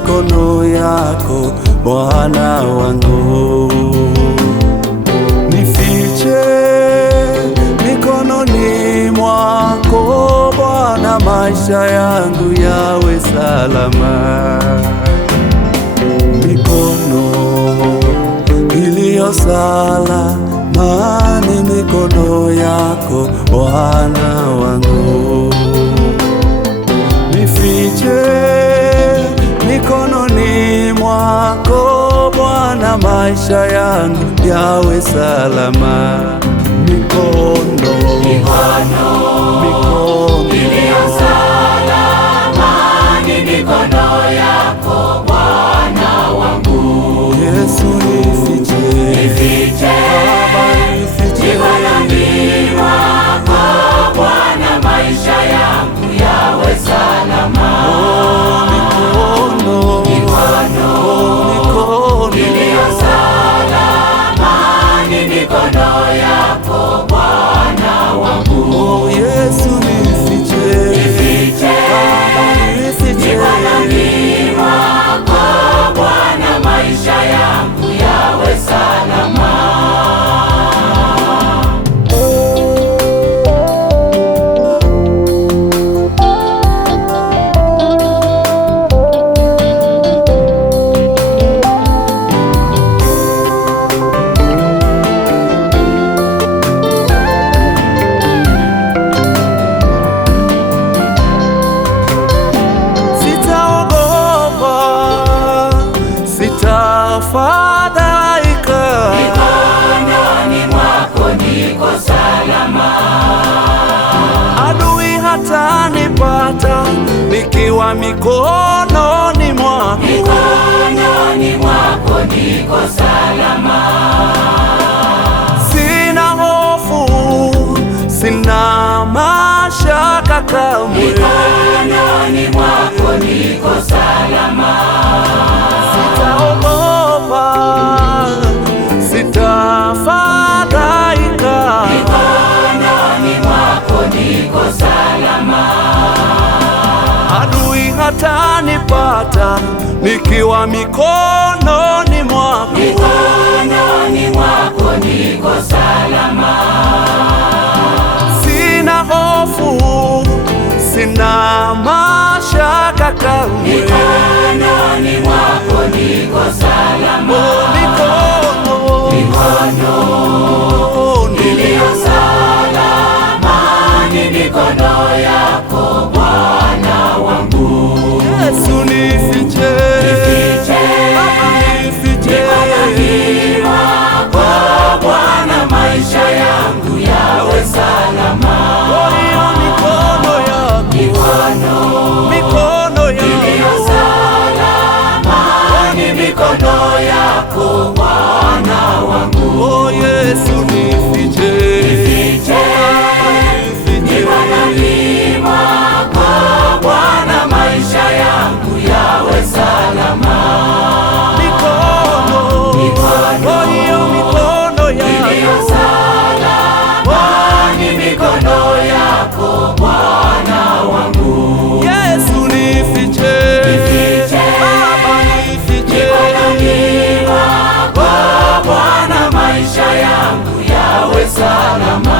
mikono yako Bwana wangu. Nifiche mikononi mwako Bwana, maisha yangu yawe salama. Mikono iliyo salama ni mikono yako Bwana wangu. Nifiche mikononi mwako Bwana, maisha yangu yawe salama. Mikono iliyo salama ni mikono yako Bwana wangu. Yesu nifiche, mikononi mwako Bwana, maisha yangu yawe salama. Mikono iliyo salama ni mikono yako Bwana wangu. Yesu nifiche, mikononi mwako Bwana, maisha yangu yawe salama. sitafadhaika. Mikononi mwako niko salama. Adui hatanipata nikiwa mikononi mwako. Mikononi mwako niko salama. Sina hofu, sina mashaka kamwe. Mikononi mwako niko salama. Sitaogopa, sitafadhaika. Mikononi mwako niko salama. Adui hatanipata nikiwa mikononi mwako. Mikononi mwako niko salama. Sina hofu, sina mashaka kamwe. Mikononi mwako niko salama. Mikono iliyo salama ni mikono yako Bwana wangu. Yesu nifiche, mikononi mwako Bwana, maisha yangu yawe salama. Mikono iliyo salama ni mikono yako Bwana wangu. Oh Yesu nifiche, mikononi mwako Bwana, maisha yangu yawe salama. mikono iliyo salama ni mikono yako Bwana wangu. Yesu nifiche, mikononi mwako Bwana, maisha yangu yawe salama.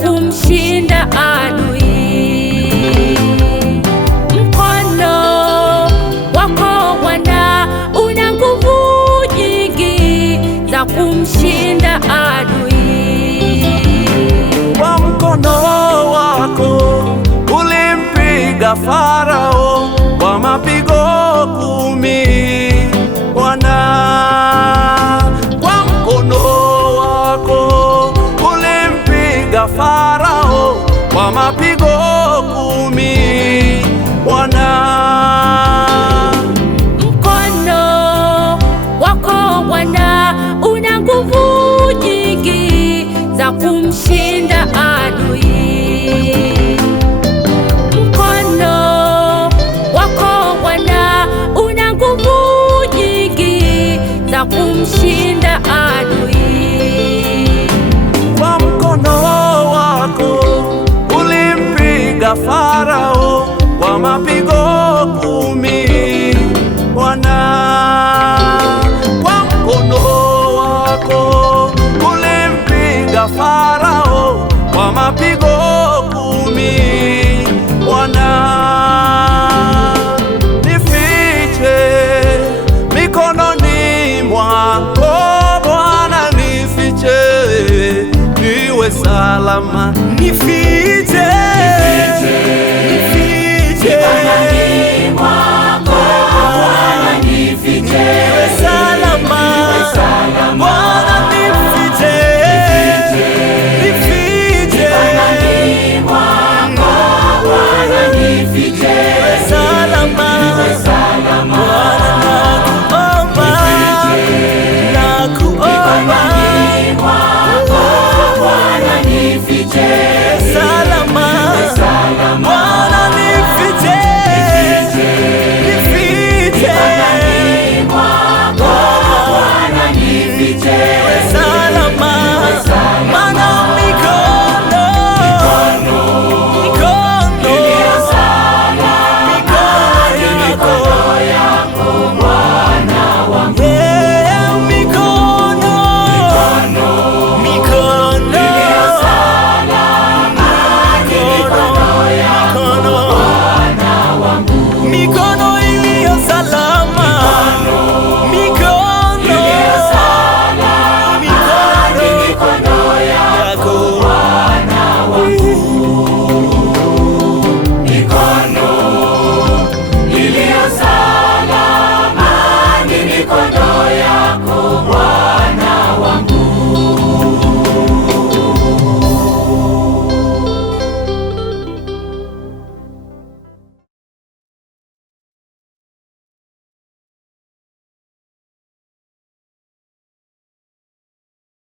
Kumshinda adui. Mkono wako Bwana una nguvu nyingi za kumshinda adui. kwa mkono wako ulimpiga Farao kwa mapigo 10. Bwana, kwa mkono wako ulimpiga Farao kwa mapigo 10. Bwana, mikono yako